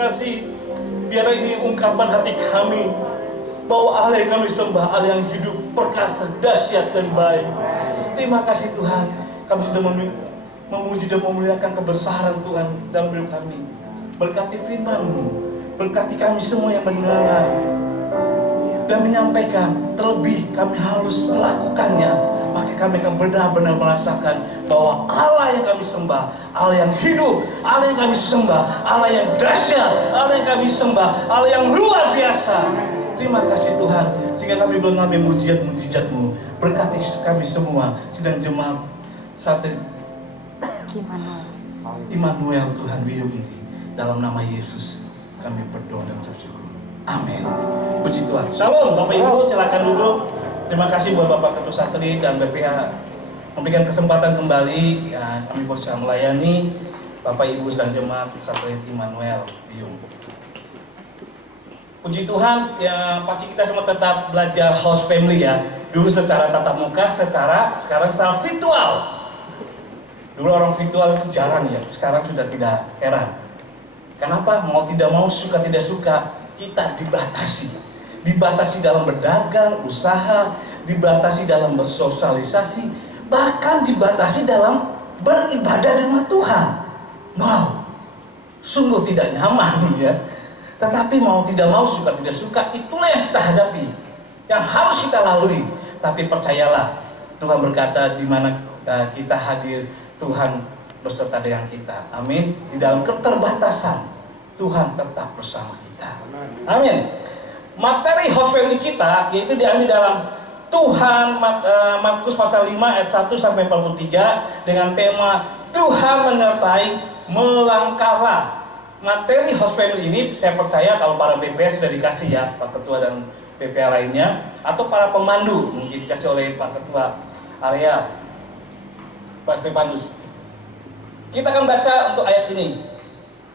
kasih. Biar ini ungkapan hati kami bahwa Allah yang kami sembah, Allah yang hidup, perkasa, dahsyat dan baik. Terima kasih Tuhan, kami sudah memuji dan memuliakan kebesaran Tuhan dalam hidup kami. Berkati firman-Mu, berkati kami semua yang mendengar dan menyampaikan. Terlebih kami harus melakukannya, maka kami akan benar-benar merasakan bahwa Allah yang kami sembah, Allah yang hidup, Allah yang kami sembah, Allah yang dahsyat, Allah yang kami sembah, Allah yang luar biasa. Terima kasih Tuhan, sehingga kami mengalami mujizat-mujizat-Mu. Berkati kami semua, sedang jemaat saat Immanuel Tuhan hidup ini. Dalam nama Yesus kami berdoa dan bersyukur. Amin. Puji Tuhan. Shalom Bapak Ibu, silakan duduk. Terima kasih buat Bapak Ketua Satri dan BPH memberikan kesempatan kembali ya, kami bisa melayani Bapak Ibu dan jemaat Satri Immanuel Biung. Puji Tuhan, ya pasti kita semua tetap belajar house family ya. Dulu secara tatap muka, sekarang secara virtual. Dulu orang virtual itu jarang ya, sekarang sudah tidak heran. Kenapa? Mau tidak mau, suka tidak suka, kita dibatasi. Dibatasi dalam berdagang, usaha, dibatasi dalam bersosialisasi, bahkan dibatasi dalam beribadah dengan Tuhan. Mau, sungguh tidak nyaman ya. Tetapi mau tidak mau, suka tidak suka, itulah yang kita hadapi, yang harus kita lalui. Tapi percayalah, Tuhan berkata di mana kita hadir, Tuhan beserta dengan kita. Amin. Di dalam keterbatasan, Tuhan tetap bersama kita. Amin. Materi house family kita yaitu diambil dalam Tuhan Markus pasal 5 ayat 1 sampai 43 dengan tema Tuhan menyertai, melangkahlah. Materi house family ini saya percaya kalau para BPS sudah dikasih ya, Pak Ketua dan BPA lainnya, atau para pemandu mungkin dikasih oleh Pak Ketua area Pak Stefanus. Kita akan baca untuk ayat ini.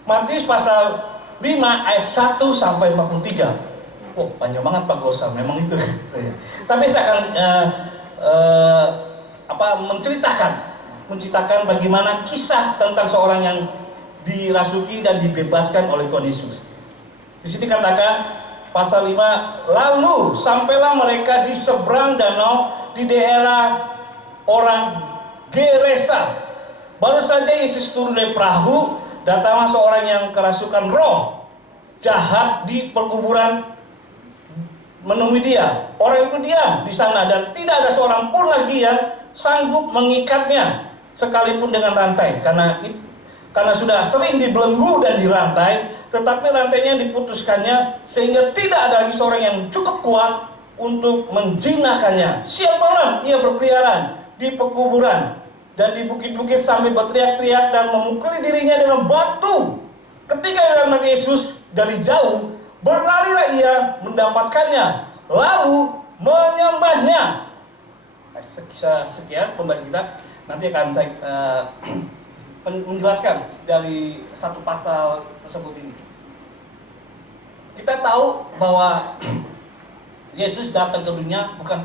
Matius pasal 5 ayat 1 sampai 43. Oh, panjang banget Pak Gosal, memang itu. Tapi saya akan menceritakan bagaimana kisah tentang seorang yang dirasuki dan dibebaskan oleh Tuhan Yesus. Di sini katakan pasal 5, lalu sampailah mereka di seberang danau di daerah orang Gerasa. Baru saja Yesus turun dari perahu, datanglah seorang yang kerasukan roh jahat di perkuburan menemui dia. Orang itu diam di sana dan tidak ada seorang pun lagi yang sanggup mengikatnya sekalipun dengan rantai, karena sudah sering dibelenggu dan dirantai, tetapi rantainya diputuskannya sehingga tidak ada lagi seorang yang cukup kuat untuk menjinakkannya. Siang malam ia berkeliaran di perkuburan dan di bukit-bukit sambil berteriak-teriak dan memukuli dirinya dengan batu. Ketika ia melihat Yesus dari jauh, berlarilah ia mendapatkannya, lalu menyembahnya. Sekian pembahasan kita. Nanti akan saya menjelaskan dari satu pasal tersebut ini. Kita tahu bahwa Yesus datang ke dunia bukan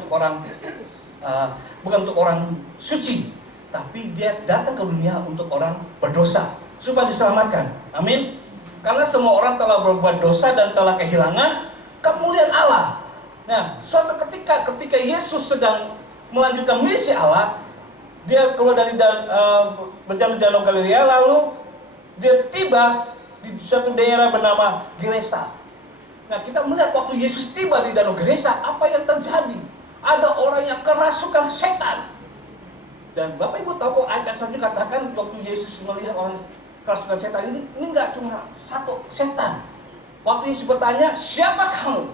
untuk orang suci, tapi dia datang ke dunia untuk orang berdosa supaya diselamatkan. Amin. Karena semua orang telah berbuat dosa dan telah kehilangan kemuliaan Allah. Nah, suatu ketika Yesus sedang melanjutkan misi Allah, dia keluar dari berjalan di Danau Galilea, lalu dia tiba di suatu daerah bernama Gerasa. Nah, kita melihat waktu Yesus tiba di Danau Gerasa, apa yang terjadi? Ada orang yang kerasukan setan. Dan Bapak Ibu tahu kok ayat selanjutnya katakan waktu Yesus melihat orang kerasukan setan ini enggak cuma satu setan. Waktu Yesus bertanya, siapa kamu?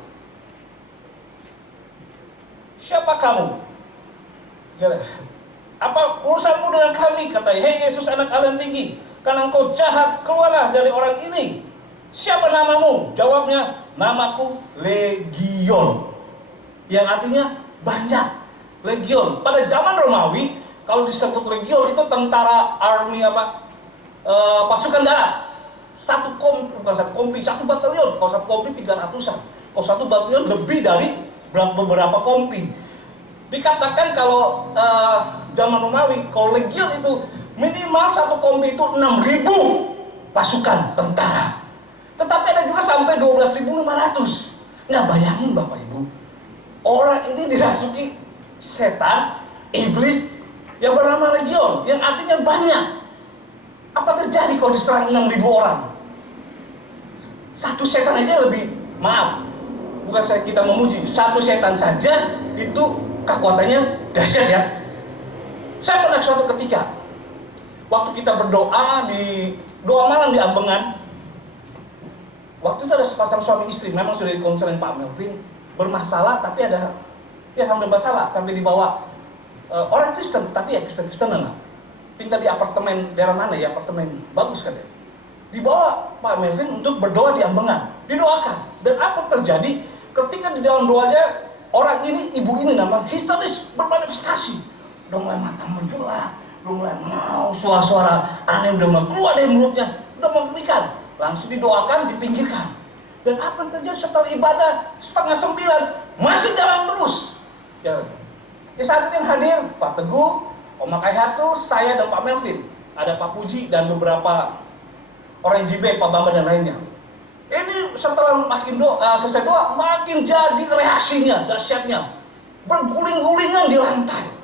Siapa kamu? Apa urusanmu dengan kami? Katanya, hei Yesus anak Allah yang tinggi, karena engkau jahat, keluarlah dari orang ini. Siapa namamu? Jawabnya, namaku Legion, yang artinya banyak. Legion pada zaman Romawi, kalau disebut legion itu tentara army pasukan darat. Satu batalion. Kalau satu kompi 300-an. Kalau satu batalion lebih dari beberapa kompi. Dikatakan kalau zaman Romawi, kalau legion itu minimal satu kompi itu 6.000 pasukan tentara. Tetapi ada juga sampai 12.500. Nah bayangin Bapak Ibu, orang ini dirasuki setan, iblis yang bernama legion, yang artinya banyak. Apa terjadi kalau diserang 6.000 orang? Satu setan aja lebih, maaf, bukan kita memuji, satu setan saja itu kekuatannya dahsyat ya. Saya pernah suatu ketika, waktu kita berdoa di doa malam di Ambengan, waktu itu ada sepasang suami istri, memang sudah dikonselin Pak Melvin, bermasalah, tapi ada, ya sampai bermasalah, sampai dibawa orang Kristen, tapi ya Kristen lah. Pindah di apartemen, daerah mana ya, apartemen bagus kan ya. Dibawa Pak Melvin untuk berdoa di Ambengan, didoakan. Dan apa terjadi? Ketika di dalam doanya, orang ini, ibu ini nama histeris, bermanifestasi. Udah mulai mata menjulang, udah mulai mau suara-suara aneh udah mulai keluar dari mulutnya, udah mengerikan. Langsung didoakan, dipinggirkan. Dan apa yang terjadi setelah ibadah 8:30 masih jalan terus. Ya, saat itu yang hadir Pak Teguh, Om Makai Hatu, saya dan Pak Melvin. Ada Pak Puji dan beberapa orang JB, Pak Bamba dan lainnya. Ini setelah makin selesai doa, makin jadi reaksinya, dahsyatnya. Berguling-gulingan di lantai.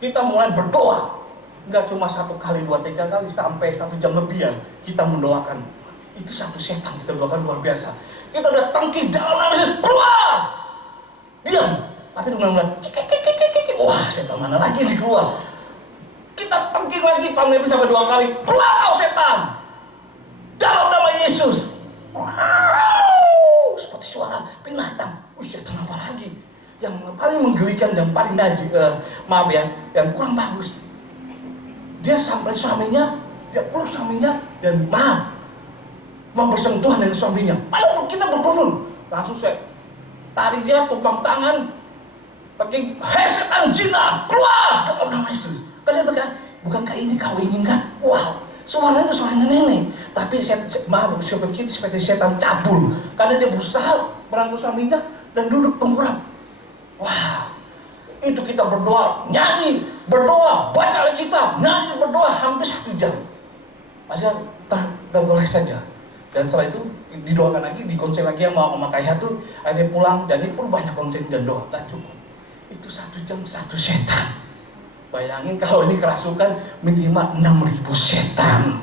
Kita mulai berdoa. Enggak cuma 1 kali, 2, 3 kali, sampai 1 jam lebih ya kita mendoakan. Itu satu setan kita doakan luar biasa. Kita udah tangki dalam Yesus, keluar, diam. Tapi itu mulai wah setan mana lagi nih keluar. Kita tangki lagi, Pak sampai 2 kali, keluar kau setan, dalam nama Yesus. Wow, seperti suara binatang. Wih setan apa lagi? Yang paling menggelikan dan paling najis, maaf ya, yang kurang bagus. Dia sampai suaminya, dia peluk suaminya dan maaf, mau bersentuhan dengan suaminya. Lalu kita bergumul, langsung saya tarik dia, tumpang tangan, pergi, hei setan zina, keluar dalam nama Yesus. Kalian berkata, bukankah ini kau inginkan? Wow, suaranya suara nenek. Tapi maaf, seperti setan cabul, karena dia berusaha merangkul suaminya dan duduk tengkurap. Wah, itu kita berdoa, nyanyi, berdoa, baca Alkitab, nyanyi, berdoa hampir 1 jam. Padahal tak boleh saja. Dan setelah itu didoakan lagi, dikonsel lagi yang mau memakai hatu, akhirnya pulang, dan ini pun banyak konsen dan doa, tak cukup. Itu 1 jam 1 setan. Bayangin kalau ini kerasukan minimal 6.000 setan.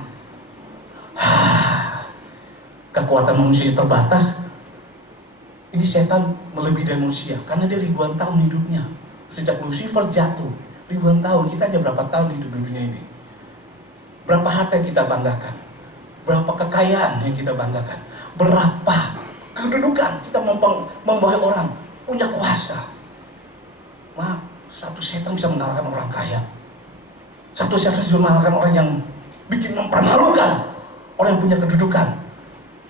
Kekuatan manusia terbatas. Ini setan melebihi dari manusia, karena dia ribuan tahun hidupnya. Sejak Lucifer jatuh, ribuan tahun, kita aja berapa tahun hidup di dunia ini. Berapa harta yang kita banggakan, berapa kekayaan yang kita banggakan, berapa kedudukan kita membawa orang punya kuasa. Maaf, satu setan bisa mengalahkan orang kaya. Satu setan bisa mengalahkan orang yang bikin mempermalukan, orang yang punya kedudukan,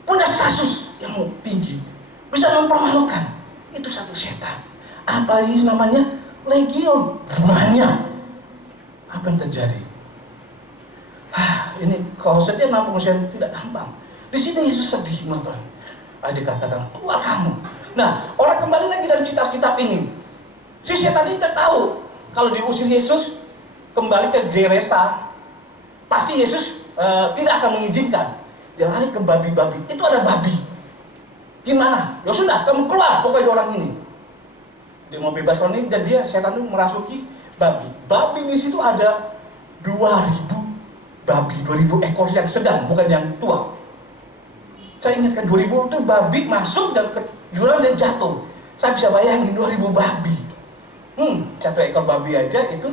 punya status yang tinggi, bisa mempermalukan. Itu satu setan. Apa ini namanya? Legion. Banyak. Apa yang terjadi? Ini kalau sedih kenapa manusia tidak gampang. Di sini Yesus sedih, teman-teman. Dikatakan keluar kamu. Nah, orang kembali lagi dalam kitab-kitab ini. Si setan ini tahu kalau diusir Yesus kembali ke Gerasa, pasti Yesus tidak akan mengizinkan. Dia lari ke babi-babi. Itu ada babi. Gimana? Ya sudah, kamu keluar pokoknya orang ini. Dia mau bebas orang ini dan dia setan itu merasuki babi. Babi di situ ada 2.000 babi, 2.000 ekor yang sedang, bukan yang tua. Saya ingatkan 2.000 itu babi masuk dan ke jurang dan jatuh. Saya bisa bayangin 2.000 babi. 1 ekor babi aja itu,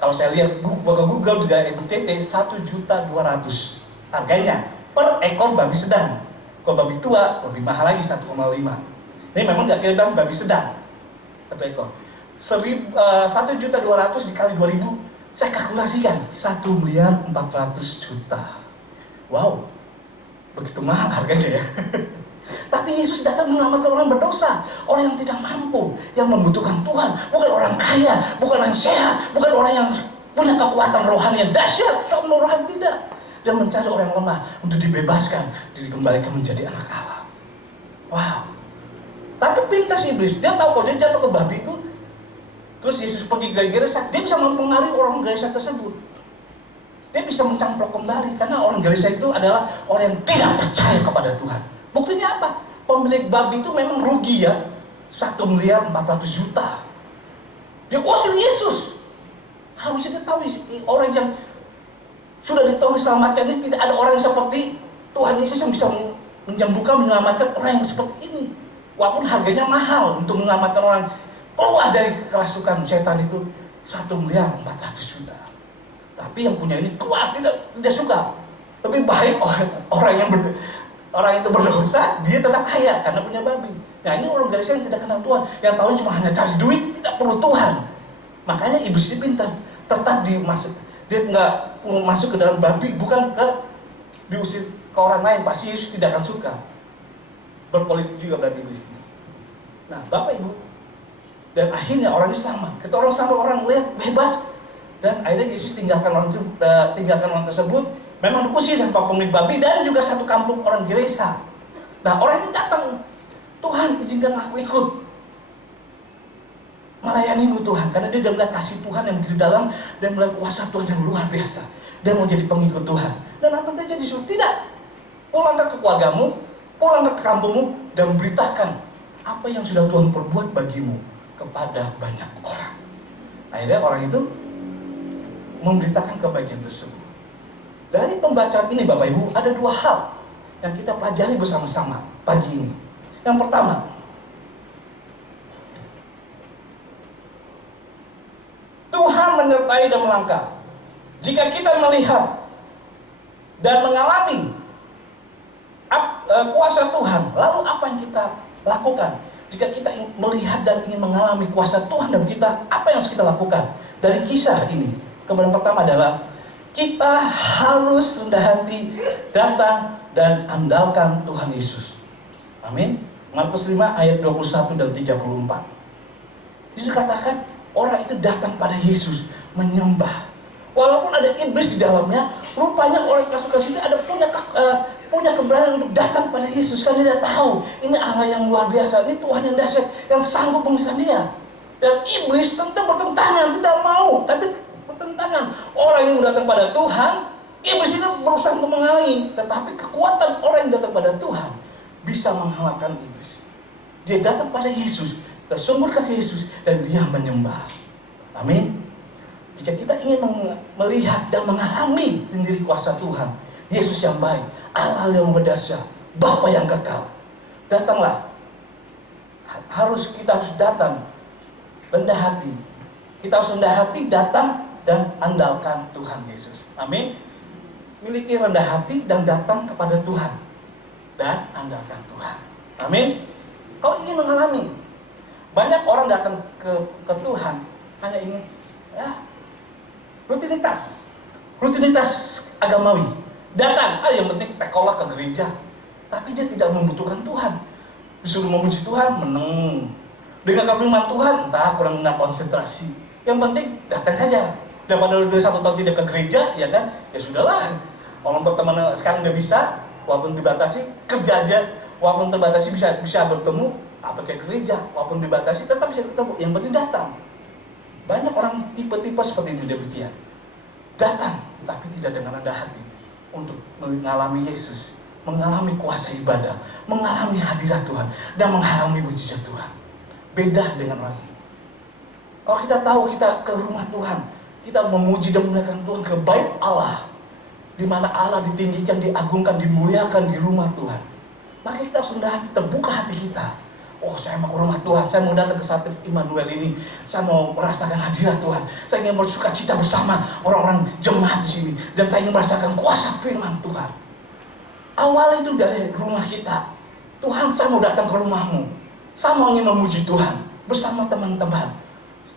kalau saya lihat Google di daerah NTT 1.200.000 harganya per ekor babi sedang. Kalau babi tua lebih mahal lagi 1,5. Ini memang nggak kira babi sedang 1 ekor. 1.200.000 dikali 2.000, saya kalkulasikan 1.400.000.000. Wow, begitu mahal harganya ya. Tapi Yesus datang menyelamatkan orang berdosa, orang yang tidak mampu, yang membutuhkan Tuhan, bukan orang kaya, bukan orang sehat, bukan orang yang punya kekuatan rohani yang dahsyat, soal rohani tidak. Dia mencari orang yang lemah untuk dibebaskan, dikembalikan menjadi anak Allah. Wow. Tapi pintas iblis, dia tahu kalau dia jatuh ke babi itu, terus Yesus pergi ke Gerasa, dia bisa mempengaruhi orang Gerasa tersebut. Dia bisa mencamplok kembali, karena orang Gerasa itu adalah orang yang tidak percaya kepada Tuhan. Buktinya apa? Pemilik babi itu memang rugi ya, 1.400.000.000. Dia usir Yesus. Harusnya dia tahu orang yang sudah ditolong selamatkan ini, tidak ada orang yang seperti Tuhan Yesus yang bisa menyembuhkan, menyelamatkan orang yang seperti ini. Walaupun harganya mahal untuk menyelamatkan orang keluar dari kerasukan setan itu 1.400.000.000. Tapi yang punya ini keluar tidak suka. Lebih baik orang itu berdosa, dia tetap kaya karena punya babi. Nah ini orang Galatia yang tidak kenal Tuhan, yang tahu cuma hanya cari duit, tidak perlu Tuhan. Makanya iblis ini pintar, tetap dia nggak masuk ke dalam babi, bukan diusir ke orang lain. Pasti Yesus tidak akan suka. Berpolitik juga berarti iblis ini. Nah Bapak Ibu, dan akhirnya orang ini selamat. Ketika orang selamat, orang lihat bebas, dan akhirnya Yesus tinggalkan orang tersebut. Memang diusir dan pemilik babi dan juga satu kampung orang Gerasa. Nah orang ini datang, Tuhan izinkan aku ikut melayanimu Tuhan, karena dia sudah melihat kasih Tuhan yang di dalam dan melihat kuasa Tuhan yang luar biasa. Dia mau jadi pengikut Tuhan. Dan apa yang terjadi? Tidak. Pulanglah ke keluargamu, pulanglah ke kampungmu, dan beritakan apa yang sudah Tuhan perbuat bagimu kepada banyak orang. Akhirnya orang itu memberitakan kebahagiaan tersebut. Dari pembacaan ini Bapak Ibu, ada dua hal yang kita pelajari bersama-sama pagi ini. Yang pertama, Tuhan menyertai dan melangkah. Jika kita melihat dan mengalami kuasa Tuhan, lalu apa yang kita lakukan? Jika kita melihat dan ingin mengalami kuasa Tuhan dalam kita, apa yang harus kita lakukan? Dari kisah ini, kemudian pertama adalah kita harus rendah hati, datang dan andalkan Tuhan Yesus. Amin. Markus 5 ayat 21 dan 34. Dikatakan orang itu datang pada Yesus menyembah. Walaupun ada iblis di dalamnya, rupanya orang kasukan sini ada punya keberanian untuk datang pada Yesus, karena dia tahu ini Allah yang luar biasa, ini Tuhan yang dahsyat yang sanggup memulihkan dia. Dan iblis tentu bertentangan, tidak mau, tapi bertentangan. Orang yang datang pada Tuhan, iblis itu berusaha untuk menghalangi, tetapi kekuatan orang yang datang pada Tuhan bisa menghalalkan iblis. Dia datang pada Yesus, tersungkur ke Yesus, dan dia menyembah. Amin. Jika kita ingin melihat dan mengalami sendiri kuasa Tuhan, Yesus yang baik, Allah yang berdasar, Bapa yang kekal, datanglah. Kita harus datang rendah hati. Kita harus rendah hati, datang dan andalkan Tuhan Yesus. Amin. Miliki rendah hati dan datang kepada Tuhan dan andalkan Tuhan. Amin. Kau ingin mengalami, banyak orang datang ke Tuhan hanya ingin rutinitas agamawi. Datang, yang penting sekolah ke gereja, tapi dia tidak membutuhkan Tuhan. Disuruh memuji Tuhan, meneng. Dengarkan firman Tuhan, entah kurang konsentrasi. Yang penting datang saja. Daripada udah 1 tahun tidak ke gereja, ya kan? Ya sudahlah. Orang berteman sekarang udah bisa, walaupun dibatasi, kerja aja. Walaupun terbatasi bisa bertemu, apa ke gereja, walaupun dibatasi tetap bisa ketemu. Yang penting datang. Banyak orang tipe-tipe seperti ini demikian. Datang, tapi tidak dengan rendah hati untuk mengalami Yesus, mengalami kuasa ibadah, mengalami hadirat Tuhan, dan mengalami mujizat Tuhan. Beda dengan orang ini. Kalau kita tahu kita ke rumah Tuhan, kita memuji dan memuliakan Tuhan ke bait Allah, di mana Allah ditinggikan, diagungkan, dimuliakan di rumah Tuhan, maka kita harus rendah hati, terbuka hati kita. Oh, saya mau ke rumah Tuhan, saya mau datang ke Satria Immanuel ini, saya mau merasakan hadirat Tuhan, saya ingin bersuka cita bersama orang-orang jemaat di sini, dan saya ingin merasakan kuasa firman Tuhan. Awal itu dari rumah kita. Tuhan, saya mau datang ke rumahmu, saya mau ingin memuji Tuhan bersama teman-teman,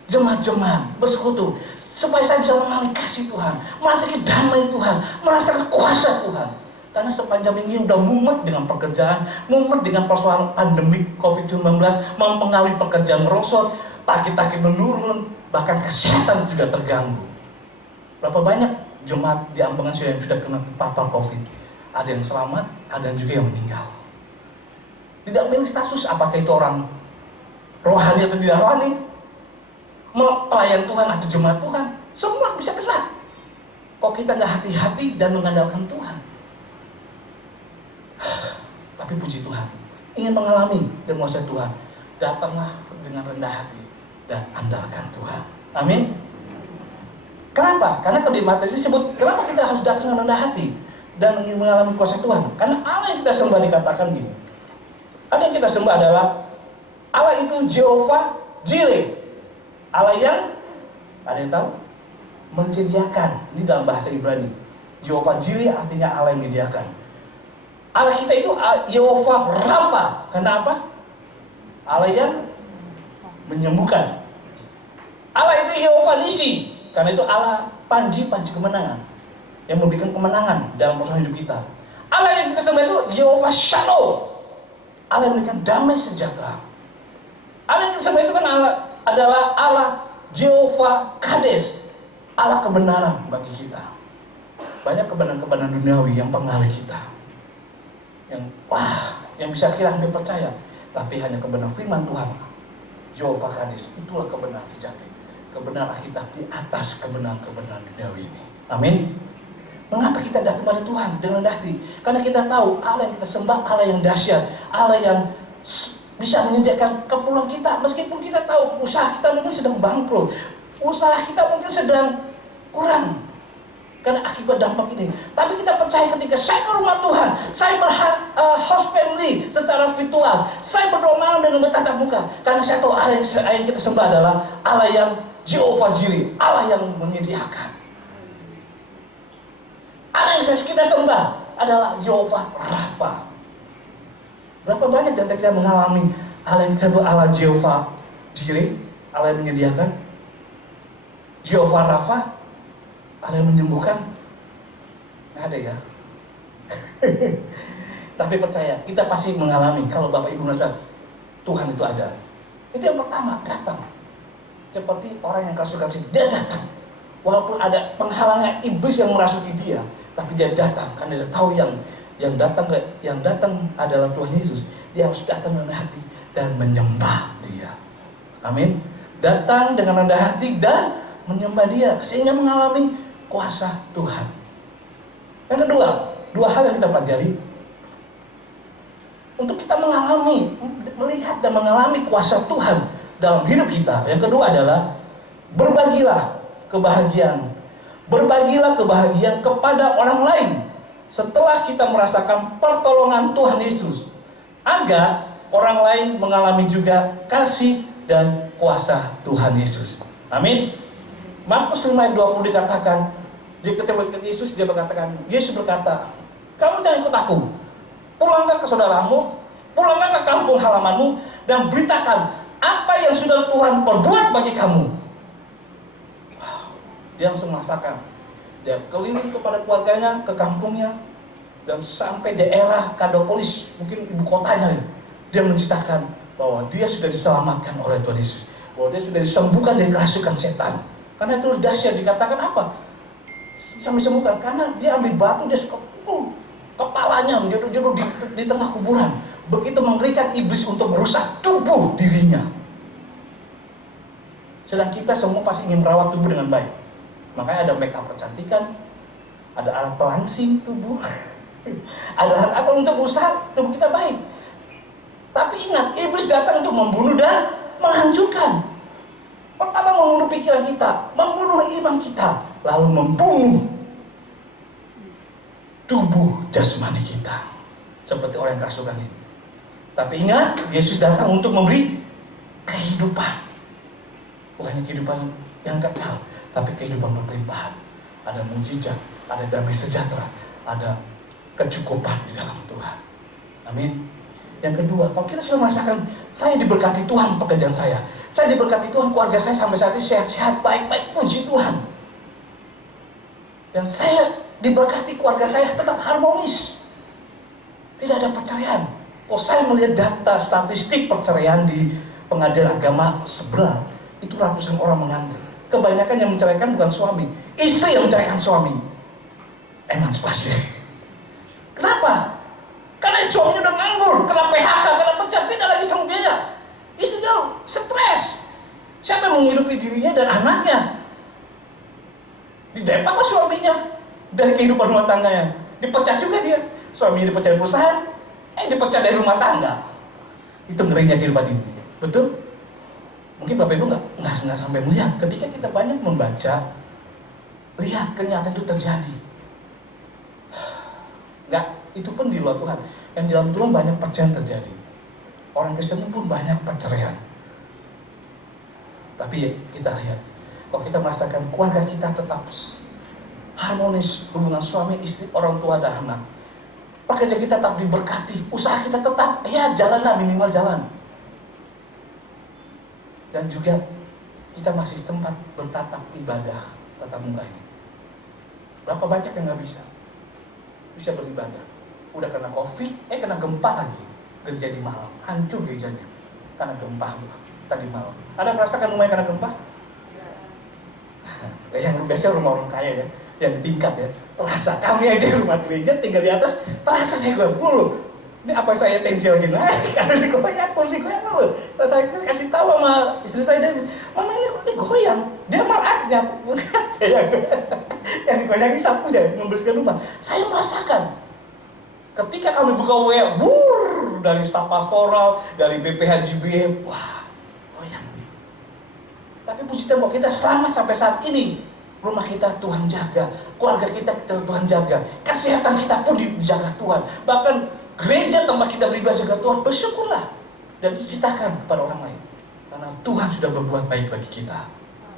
jemaat-jemaat, bersekutu, supaya saya bisa mengalami kasih Tuhan, merasakan damai Tuhan, merasakan kuasa Tuhan. Karena sepanjang ini udah mumet dengan pekerjaan, mumet dengan persoalan pandemik COVID-19, mempengaruhi pekerjaan merosot, takit-takit menurun, bahkan kesehatan juga terganggu. Berapa banyak jemaat di Ambangan yang sudah kena terpapar COVID? Ada yang selamat, ada juga yang meninggal. Tidak memilih status apakah itu orang rohani atau tidak rohani, pelayan Tuhan atau jemaat Tuhan, semua bisa kena. Kok kita nggak hati-hati dan mengandalkan Tuhan? Tapi puji Tuhan, ingin mengalami dan menguasai Tuhan, datanglah dengan rendah hati dan andalkan Tuhan. Amin. Kenapa? Karena kalau di Matius disebut, kenapa kita harus datang dengan rendah hati dan ingin mengalami kuasa Tuhan? Karena Allah yang kita sembah dikatakan gini. Ada yang kita sembah adalah Allah itu Jehovah Jireh. Allah yang, ada yang tahu? Menyediakan. Ini dalam bahasa Ibrani. Jehovah Jireh artinya Allah yang menyediakan. Allah kita itu Jehovah Rafa. Kenapa? Allah yang menyembuhkan. Allah itu Jehovah Nisi. Karena itu Allah panji kemenangan. Yang memberikan kemenangan dalam persoalan hidup kita. Allah yang kita sembah itu Jehovah Shalom. Allah yang memberikan damai sejahtera. Allah yang kita sembah itu kan adalah Allah Jehovah Kades. Allah kebenaran bagi kita. Banyak kebenaran-kebenaran duniawi yang pengaruhi kita. Yang bisa kita hampir percaya. Tapi hanya kebenaran firman Tuhan. Jehovah Kades, itulah kebenaran sejati. Kebenaran kita di atas kebenaran-kebenaran duniawi ini. Amin. Mengapa kita datang pada Tuhan dengan rendah hati? Karena kita tahu Allah yang kita sembah, Allah yang dahsyat, Allah yang bisa menyediakan keperluan kita. Meskipun kita tahu usaha kita mungkin sedang bangkrut, usaha kita mungkin sedang kurang karena akibat dampak ini. Tapi kita percaya ketika saya ke rumah Tuhan, saya host family secara virtual, saya berdoa malam dengan bertatap muka, karena saya tahu Allah yang kita sembah adalah Allah yang Jehovah Jireh, Allah yang menyediakan. Allah yang kita sembah adalah Jehovah Rafa. Berapa banyak dari kita mengalami Allah yang disebut Allah Jehovah Jireh, Allah yang menyediakan, Jehovah Rafa, Allah yang menyembuhkan? Nggak ada ya. Tapi percaya, kita pasti mengalami. Kalau Bapak Ibu merasa Tuhan itu ada, itu yang pertama, datang. Seperti orang yang kerasukan, dia datang. Walaupun ada penghalangan iblis yang merasuki dia, tapi dia datang karena dia tahu yang datang adalah Tuhan Yesus. Dia harus datang dengan hati dan menyembah dia. Amin. Datang dengan rendah hati dan menyembah dia sehingga mengalami kuasa Tuhan. Yang kedua, dua hal yang kita pelajari untuk kita melihat dan mengalami kuasa Tuhan dalam hidup kita. Yang kedua adalah berbagilah kebahagiaan. Berbagilah kebahagiaan kepada orang lain setelah kita merasakan pertolongan Tuhan Yesus, agar orang lain mengalami juga kasih dan kuasa Tuhan Yesus. Amin. Markus 5 ayat 20 dikatakan, dia ketemu Yesus, Yesus berkata, kamu jangan ikut aku, pulanglah ke saudaramu, pulanglah ke kampung halamanmu, dan beritakan apa yang sudah Tuhan perbuat bagi kamu. Dia langsung merasakan. Dia keliling kepada keluarganya, ke kampungnya, dan sampai daerah Kadopolis, mungkin ibu kotanya. Dia menceritakan bahwa dia sudah diselamatkan oleh Tuhan Yesus, bahwa dia sudah disembuhkan dari kerasukan setan. Karena itu dahsyat, dikatakan apa? Sampai disembuhkan, karena dia ambil batu, dia suka pukul kepalanya menjadi di tengah kuburan. Begitu mengerikan iblis untuk merusak tubuh dirinya. Sedang kita semua pasti ingin merawat tubuh dengan baik. Makanya ada make up kecantikan, ada alat pelangsing tubuh, ada alat untuk usaha tubuh kita baik. Tapi ingat, iblis datang untuk membunuh dan menghancurkan. Pertama membunuh pikiran kita, membunuh iman kita, lalu membunuh tubuh jasmani kita, seperti orang yang kerasukan ini. Tapi ingat, Yesus datang untuk memberi kehidupan, bukannya kehidupan yang kekal, tapi kehidupan berlimpahan. Ada mujizat, ada damai sejahtera, ada kecukupan di dalam Tuhan. Amin. Yang kedua, kalau kita sudah merasakan, saya diberkati Tuhan pekerjaan saya diberkati Tuhan, keluarga saya sampai saat ini sehat-sehat, baik-baik, puji Tuhan. Dan saya diberkati, keluarga saya tetap harmonis, tidak ada perceraian. Oh, saya melihat data statistik perceraian di pengadilan agama sebelah, itu ratusan orang mengantri. Kebanyakan yang menceraikan bukan suami, istri yang menceraikan suami. Emansipasi. Kenapa? Karena suaminya udah nganggur, kena PHK, kena pecat, tidak lagi sanggup biaya. Istrinya stres. Siapa yang menghidupi dirinya dan anaknya? Didempak suaminya dari kehidupan rumah tangganya. Dipecat juga dia. Suaminya dipecat dari perusahaan, Dipecat dari rumah tangga. Itu ngerinya kehidupan ini. Betul? Mungkin Bapak Ibu nggak sampai melihat. Ketika kita banyak membaca, lihat kenyataan itu terjadi. Nggak, itu pun di luar Tuhan. Yang di dalam Tuhan banyak perceraian terjadi. Orang Kristen pun banyak perceraian. Tapi ya, kita lihat, kalau kita merasakan keluarga kita tetap harmonis, hubungan suami, istri, orang tua, dan anak, pekerjaan kita tetap diberkati, usaha kita tetap, ya jalanlah, minimal jalan. Dan juga kita masih tempat bertatap ibadah, tatap muka ini. Berapa banyak yang nggak bisa beribadah. Udah kena COVID, kena gempa lagi. Gereja di malam, hancur gerejanya. Karena gempa tadi malam. Ada merasakan rumahnya kena gempa? Yang biasa rumah orang kaya ya, yang tingkat ya. Terasa kami aja rumah gereja tinggal di atas, terasa saya dulu. Ini apa saya tensi lagi naik? Karena digoyang, kursi goyang dulu. Saya kasih tahu sama istri saya, Mama ini kok digoyang? Dia malah aslinya. Yang digoyangi sapunya, membersihkan rumah. Saya merasakan. Ketika kami buka WA, dari staf pastoral, dari BPHJBM, wah, goyang. Tapi puji Tuhan, kita selamat sampai saat ini. Rumah kita Tuhan jaga, keluarga kita Tuhan jaga, kesehatan kita pun dijaga Tuhan. Bahkan gereja tempat kita beribadah jaga Tuhan, bersyukurlah dan ceritakan kepada orang lain. Karena Tuhan sudah berbuat baik bagi kita.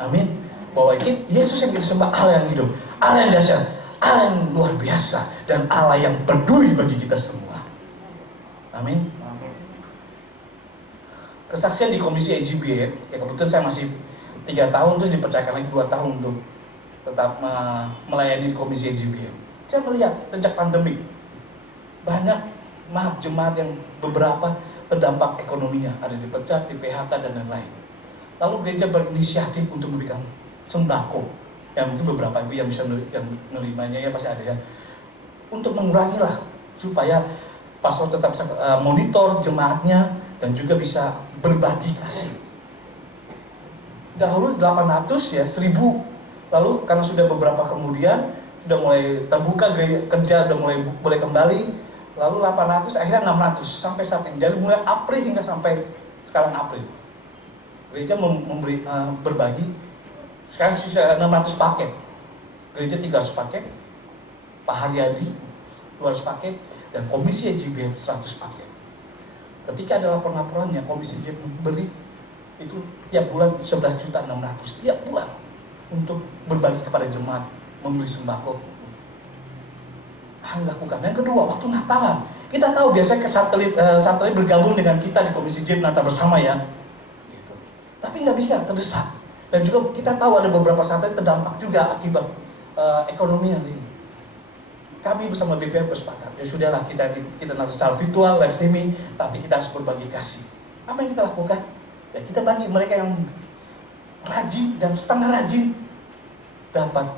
Amin. Bahwa Yesus yang kita sembah, Allah yang hidup, Allah yang dasar, Allah yang luar biasa, dan Allah yang peduli bagi kita semua. Amin. Kesaksian di Komisi EJBM, ya kebetulan saya masih 3 tahun, terus dipercayakan lagi 2 tahun untuk tetap melayani Komisi EJBM. Saya melihat sejak pandemi banyak jemaat yang beberapa terdampak ekonominya, ada dipecat, di PHK dan lain-lain. Lalu gereja berinisiatif untuk memberikan sembako, yang mungkin beberapa ibu yang bisa menerimanya ya pasti ada ya, untuk mengurangi lah supaya pastor tetap bisa monitor jemaatnya dan juga bisa berbagi kasih. Dahulu 800 ya 1000, lalu karena sudah beberapa kemudian sudah mulai terbuka kerja, sudah mulai boleh kembali, lalu 800 akhirnya 600 sampai saat ini. Jadi mulai April hingga sampai sekarang April, gereja memberi berbagi. Sekarang sisa 600 paket, gereja 300 paket, Pak Haryadi 200 paket, dan Komisi EJBM 100 paket. Ketika ada laporan-laporannya, Komisi EJBM memberi itu tiap bulan 11.600.000 tiap bulan untuk berbagi kepada jemaat, membeli sembako. Hal lakukan. Yang kedua, waktu Natalan, kita tahu biasanya ke satelit bergabung dengan kita di Komisi EJBM Natal bersama ya, gitu. Tapi nggak bisa, terdesak. Dan juga kita tahu ada beberapa satelit terdampak juga akibat ekonomi yang ini. Kami bersama BPM bersepakat, ya sudahlah kita nanti secara virtual, live streaming, tapi kita harus berbagi kasih. Apa yang kita lakukan? Ya kita bagi mereka yang rajin dan setengah rajin dapat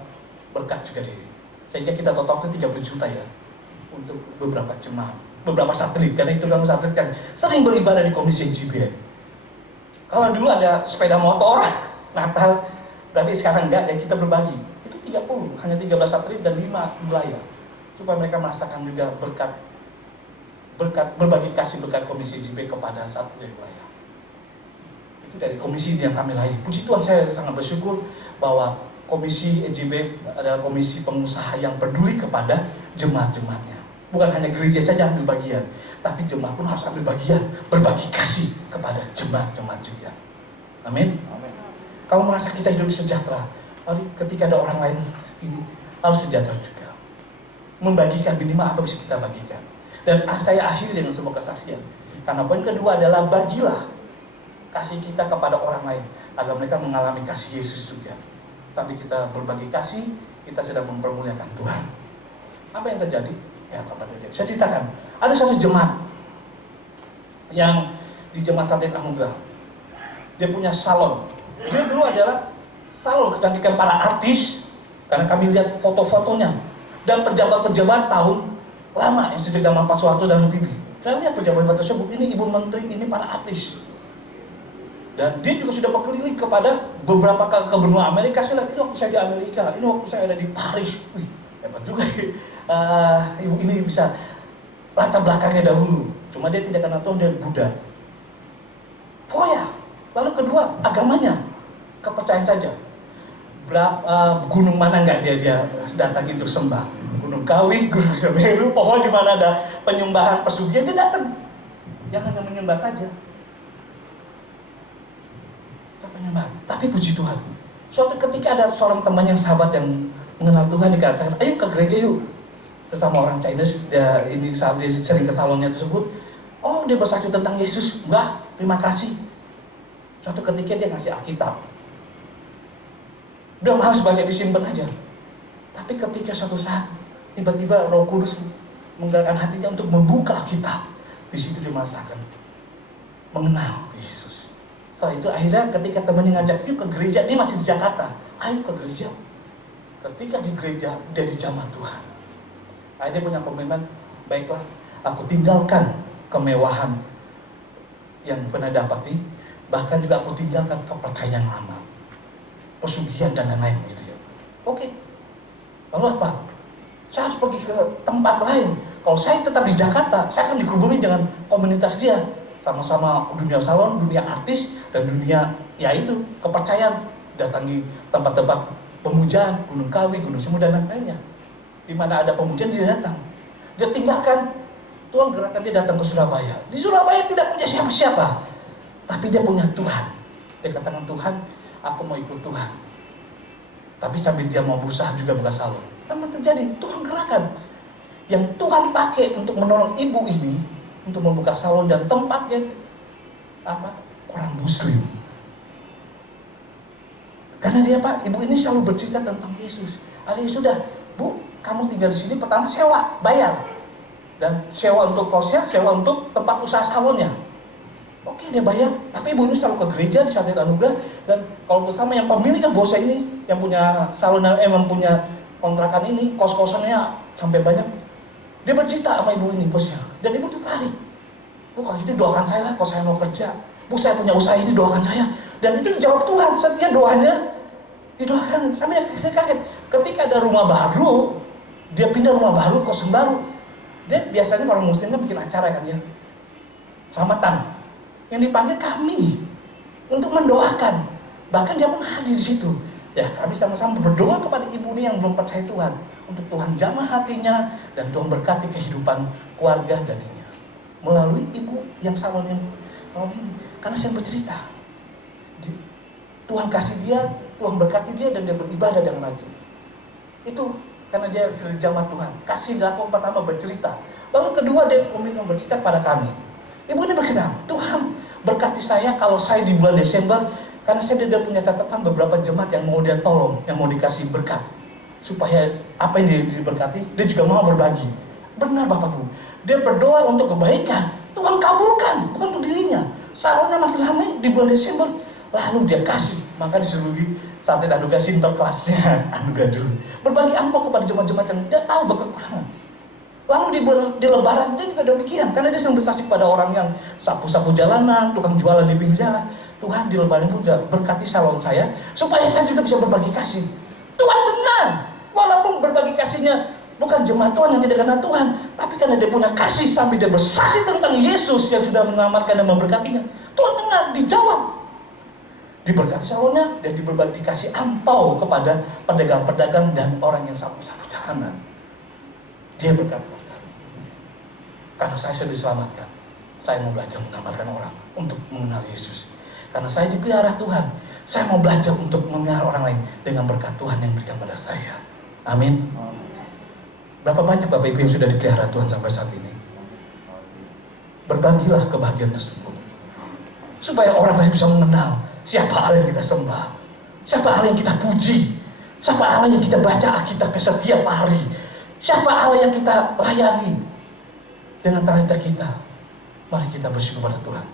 berkat juga diri. Sehingga kita totalnya 30 juta ya untuk beberapa jemaat, beberapa satelit. Karena itu kan satelit kan sering beribadah di Komisi EJBM. Kalau dulu ada sepeda motor Natal, tapi sekarang enggak, ya kita berbagi. Itu 30, hanya 13 satelit dan 5 wilayah. Supaya mereka merasakan juga berkat berbagi kasih berkat Komisi EJB kepada satu wilayah. Itu dari komisi yang kami layani. Puji Tuhan, saya sangat bersyukur bahwa Komisi EJB adalah komisi pengusaha yang peduli kepada jemaat-jemaatnya. Bukan hanya gereja saja ambil bagian, tapi jemaat pun harus ambil bagian, berbagi kasih kepada jemaat-jemaat juga. Amin. Kalau merasa kita hidup sejahtera, ketika ada orang lain ini harus sejahtera juga. Membagikan minimal apa bisa kita bagikan. Dan saya akhiri dengan sebuah kesaksian. Karena poin kedua adalah bagilah kasih kita kepada orang lain agar mereka mengalami kasih Yesus juga. Sampai kita berbagi kasih, kita sedang mempermuliakan Tuhan. Apa yang terjadi? Ya, apa terjadi? Saya ceritakan. Ada satu jemaat yang di Jemaat Santet Anugerah. Dia punya salon. Dia dulu adalah salon kecantikan para artis, karena kami lihat foto-fotonya dan pejabat-pejabat tahun lama yang sejak zaman Pak Soeharto dan Habibie. Saya lihat pejabat tersebut, ini Ibu Menteri, ini para artis. Dan dia juga sudah berkeliling kepada beberapa gubernur Amerika. Saya lihat, ini waktu saya di Amerika, ini waktu saya ada di Paris. Wih, hebat juga. Ibu ini bisa latar belakangnya dahulu. Cuma dia tidak kenal Tuhan, dia Buddha. Pokoknya. Lalu kedua, agamanya, kepercayaan saja. Gunung mana nggak dia datangi untuk sembah? Gunung Kawi, Gunung Semeru, pokoknya di mana ada penyembahan pesugihan dia datang. Jangan hanya menyembah saja. Penyembah. Tapi puji Tuhan, suatu ketika ada seorang teman yang sahabat yang mengenal Tuhan, dikatakan, ayo ke gereja yuk. Sesama orang Chinese, ini saat dia sering ke salonnya tersebut, oh dia bersaksi tentang Yesus, enggak, terima kasih. Suatu ketika dia ngasih Alkitab. Udah harus baca disimpan aja. Tapi ketika suatu saat tiba-tiba Roh Kudus menggerakkan hatinya untuk membuka Alkitab, di situ dia merasakan mengenal Yesus. Setelah itu akhirnya ketika temannya ngajak yuk ke gereja, dia masih di Jakarta, ayo ke gereja. Ketika di gereja dia dijamah Tuhan. Akhirnya dia punya komitmen, baiklah, aku tinggalkan kemewahan yang pernah dapati, bahkan juga aku tinggalkan kepercayaan yang lama, pesugihan dan lain-lain gitu ya. Oke. Lalu apa? Saya harus pergi ke tempat lain. Kalau saya tetap di Jakarta, saya akan dikerubungi dengan komunitas dia. Sama-sama dunia salon, dunia artis, dan dunia yaitu kepercayaan. Datangi tempat-tempat pemujaan, Gunung Kawi, Gunung Semeru dan lain-lainnya. Di mana ada pemujaan dia datang. Dia tinggalkan, Tuhan gerakkan dia datang ke Surabaya. Di Surabaya tidak punya siapa-siapa, tapi dia punya Tuhan. Dia katakan, Tuhan, aku mau ikut Tuhan. Tapi sambil dia mau berusaha juga buka salon. Apa terjadi? Tuhan gerakan. Yang Tuhan pakai untuk menolong ibu ini, untuk membuka salon dan tempatnya orang Muslim. Karena dia ibu ini selalu bercerita tentang Yesus. Ada sudah, Bu, kamu tinggal di sini, pertama sewa, bayar. Dan sewa untuk kosnya, sewa untuk tempat usaha salonnya. Oke, dia bayar, tapi ibu ini selalu ke gereja di Santet Anugerah. Dan kalau bersama yang pemilik kan bosnya ini, yang punya salon, yang punya kontrakan ini, kos-kosannya sampai banyak. Dia bercerita sama ibu ini, bosnya. Dan ibu tertarik. Bu, kalau itu doakan saya lah, kalau saya mau kerja. Bu, saya punya usaha ini, doakan saya. Dan itu dijawab Tuhan, setiap doanya didoakan. Sampai saya kaget. Ketika ada rumah baru, dia pindah rumah baru, kosan baru. Dia biasanya orang Muslim kan bikin acara kan ya. Selamatan. Yang dipanggil kami untuk mendoakan. Bahkan dia pun hadir di situ. Ya, kami sama-sama berdoa kepada ibu ini yang belum percaya Tuhan, untuk Tuhan jamah hatinya dan Tuhan berkati kehidupan keluarga dan ini. Melalui ibu yang salon ini. Karena saya bercerita, Tuhan kasih dia, Tuhan berkati dia dan dia beribadah dengan rajin. Itu karena dia sudah dijamah Tuhan. Kasih aku pertama bercerita. Lalu kedua dia komitmen bercerita pada kami. Ibu ini berkata, Tuhan berkati saya kalau saya di bulan Desember, karena saya sudah punya catatan beberapa jemaat yang mau dia tolong, yang mau dikasih berkat. Supaya apa yang dia diberkati, dia juga mau berbagi. Benar Bapak Bu, dia berdoa untuk kebaikan, Tuhan kabulkan, bukan untuk dirinya. Salonnya makin ramai di bulan Desember, lalu dia kasih, maka diseluruhi Santet Anugerah sinterklasnya Anugerah dulu. Berbagi amplop kepada jemaat-jemaat yang dia tahu berkekurangan. Lalu di Lebaran dia juga demikian, karena dia sering bersaksi kepada orang yang sapu-sapu jalanan, tukang jualan di pinggir jalan. Tuhan di Lebaran itu juga berkati salon saya, supaya saya juga bisa berbagi kasih. Tuhan benar, walaupun berbagi kasihnya bukan jemaat Tuhan yang tidak kenal Tuhan, tapi karena dia punya kasih sambil dia bersaksi tentang Yesus yang sudah menyelamatkan dan memberkatinya. Tuhan dengar, dijawab. Diberkati salonnya dan berbagi kasih ampau kepada pedagang-pedagang dan orang yang sapu-sapu jalanan. Dia berkata, karena saya sudah diselamatkan, saya mau belajar menyelamatkan orang untuk mengenal Yesus. Karena saya dipelihara Tuhan, saya mau belajar untuk mengenal orang lain dengan berkat Tuhan yang diberikan pada saya. Amin. Berapa banyak Bapak Ibu yang sudah dipelihara Tuhan sampai saat ini? Berbagilah kebahagiaan tersebut, supaya orang lain bisa mengenal siapa Allah yang kita sembah, siapa Allah yang kita puji, siapa Allah yang kita baca Alkitab setiap hari, siapa Allah yang kita layani dengan talenta kita. Mari kita bersyukur pada Tuhan.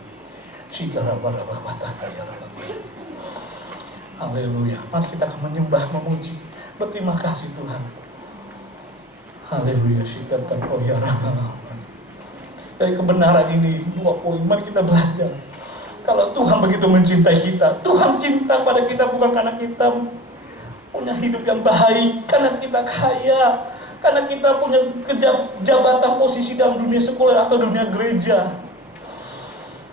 Haleluya. Mari kita akan menyembah, memuji, berterima kasih Tuhan. Haleluya. Dari kebenaran ini, 2 poin, mari kita belajar. Kalau Tuhan begitu mencintai kita, Tuhan cinta pada kita bukan karena kita punya hidup yang baik, karena kita kaya, karena kita punya jabatan posisi dalam dunia sekuler atau dunia gereja,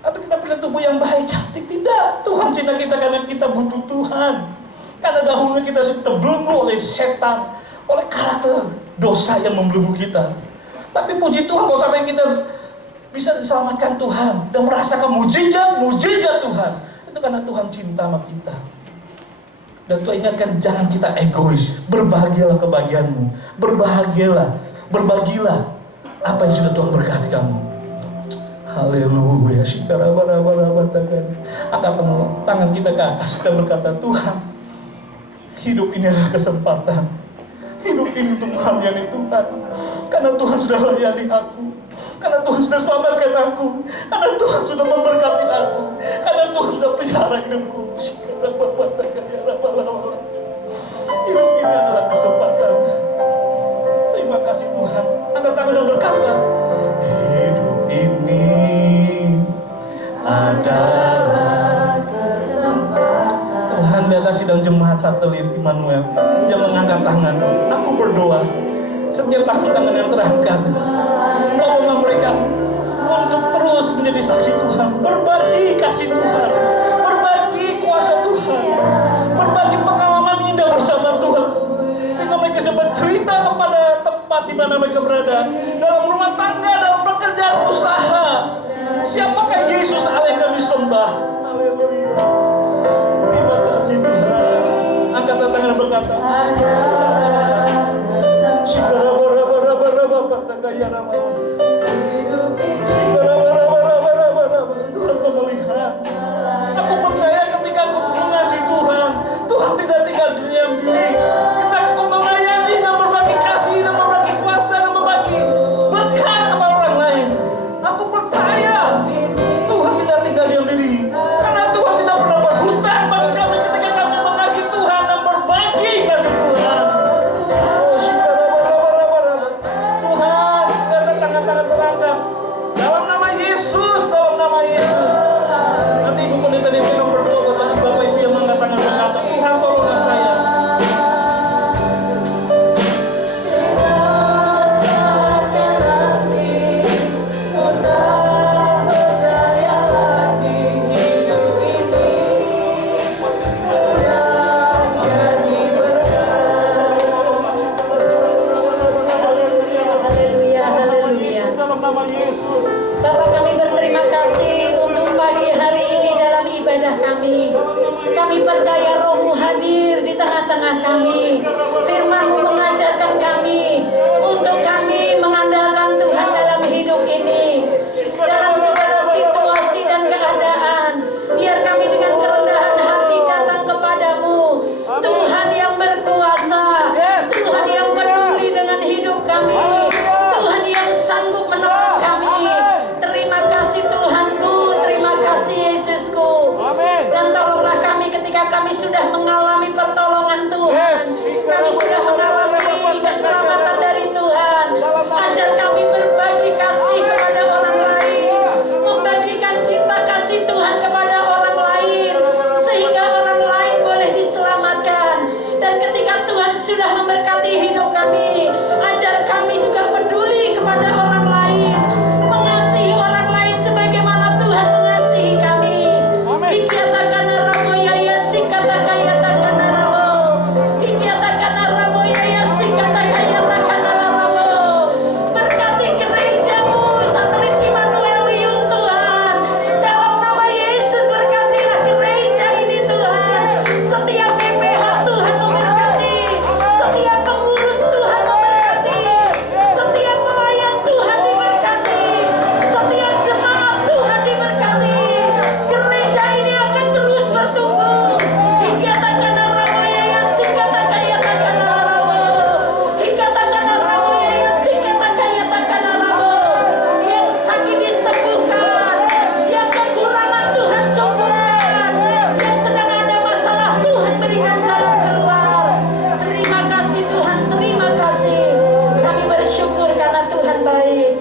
atau kita punya tubuh yang baik, cantik. Tidak, Tuhan cinta kita karena kita butuh Tuhan. Karena dahulu kita sudah terbelenggu oleh setan, oleh karakter dosa yang membelenggu kita. Tapi puji Tuhan kalau sampai kita bisa diselamatkan Tuhan dan merasakan mujizat Tuhan, itu karena Tuhan cinta sama kita. Dan Tuhan ingatkan, jangan kita egois. Berbahagialah kebahagiaanmu, berbagilah apa yang sudah Tuhan berkati kamu. Haleluya. Angkat tangan kita ke atas dan berkata, Tuhan, hidup ini adalah kesempatan. Hidup ini untuk melayani Tuhan. Karena Tuhan sudah layani aku. Karena Tuhan sudah selamatkan aku. Karena Tuhan sudah memberkati aku. Karena Tuhan sudah pelihara hidupku. Hidup ini adalah kesempatan. Terima kasih Tuhan. Angkat tangan dan berkata, hidup ini adalah kesempatan. Tuhan biarlah sidang jemaat satelit Immanuel yang mengangkat tangan. Aku berdoa, setiap tangan yang terangkat, tolonglah mereka untuk terus menjadi saksi Tuhan, berbagi kasih Tuhan, berbagi kuasa Tuhan, berbagi pengalaman indah bersama Tuhan, sehingga mereka bisa bercerita kepada tempat di mana mereka berada, dalam rumah tangga, dalam pekerjaan usaha. Siapakah Yesus Allah yang kami sembah? Haleluya. Terima kasih Tuhan. Angkat tangan dan berkata, Tuhan pemeliharaan. Aku percaya ketika aku mengasihi Tuhan, Tuhan tidak tinggal diam diri. Ketika aku melayani dan berbagi kasih dan berbagi kuasa dan berbagi berkat kepada orang lain, aku percaya Tuhan tidak tinggal diam diri. Karena Tuhan tidak pernah berhutang bagi kami ketika kami mengasihi Tuhan dan berbagi kasih Tuhan. Tuhan, karena tangan-tangan terangkat dalam nama Yesus, dalam nama Yesus. Nanti Ibu Pendeta Devi yang berdoa buat Bapak Ibu yang mengangkat tangan berkata, Tuhan tolonglah saya. Bapak, kami berterima kasih untuk pagi hari ini dalam ibadah kami. Kami percaya Roh-Mu hadir di tengah-tengah kami. Firman-Mu mengajarkan kami untuk kami mengandalkan Tuhan dalam hidup ini. Dalam segala situasi dan keadaan, biar kami dengan kerendahan hati datang kepadamu. Tuhan yang berkuasa, Tuhan yang peduli dengan hidup kami, Tuhan yang sanggup menolong kami. Terima kasih Tuhanku, terima kasih Yesusku. Dan tolonglah kami ketika kami sudah mengalami pertolongan Tuhan, kami sudah mengalami keselamatan dari Tuhan. Ajar kami berbagi kasih kepada orang lain, membagikan cinta kasih Tuhan kepada orang lain, sehingga orang lain boleh diselamatkan. Dan ketika Tuhan sudah memberkati hidup kami, ajar kami juga peduli kepada orang lain, mengasihi orang lain sebagaimana Tuhan mengasihi kami. Ikiatakan ramo yaya sikata kaya takkan ramo. Ikiatakan ramo yaya sikata kaya takkan ramo. Berkati gerejamu satelit Immanuel Wiyung Tuhan. Dalam nama Yesus berkatilah gereja ini Tuhan. Setiap PPH Tuhan memberkati, setiap pengurus Tuhan memberkati, setiap pelayan Tuhan diberkati, setiap jemaat Tuhan diberkati. Gereja ini akan terus bertumbuh. Ikatakan ramo yaya sikata kaya takkan ramo. Ikatakan ramo yaya sikata kaya takkan ramo. Yang sakit disembuhkan, yang kekurangan Tuhan cukupkan, yang sedang ada masalah Tuhan berikan jalan keluar. Terima kasih Tuhan, terima kasih. Kami bersyukur karena Tuhan baik.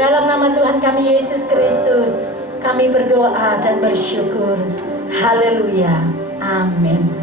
Dalam nama Tuhan kami Yesus Kristus, kami berdoa dan bersyukur. Haleluya. Amin.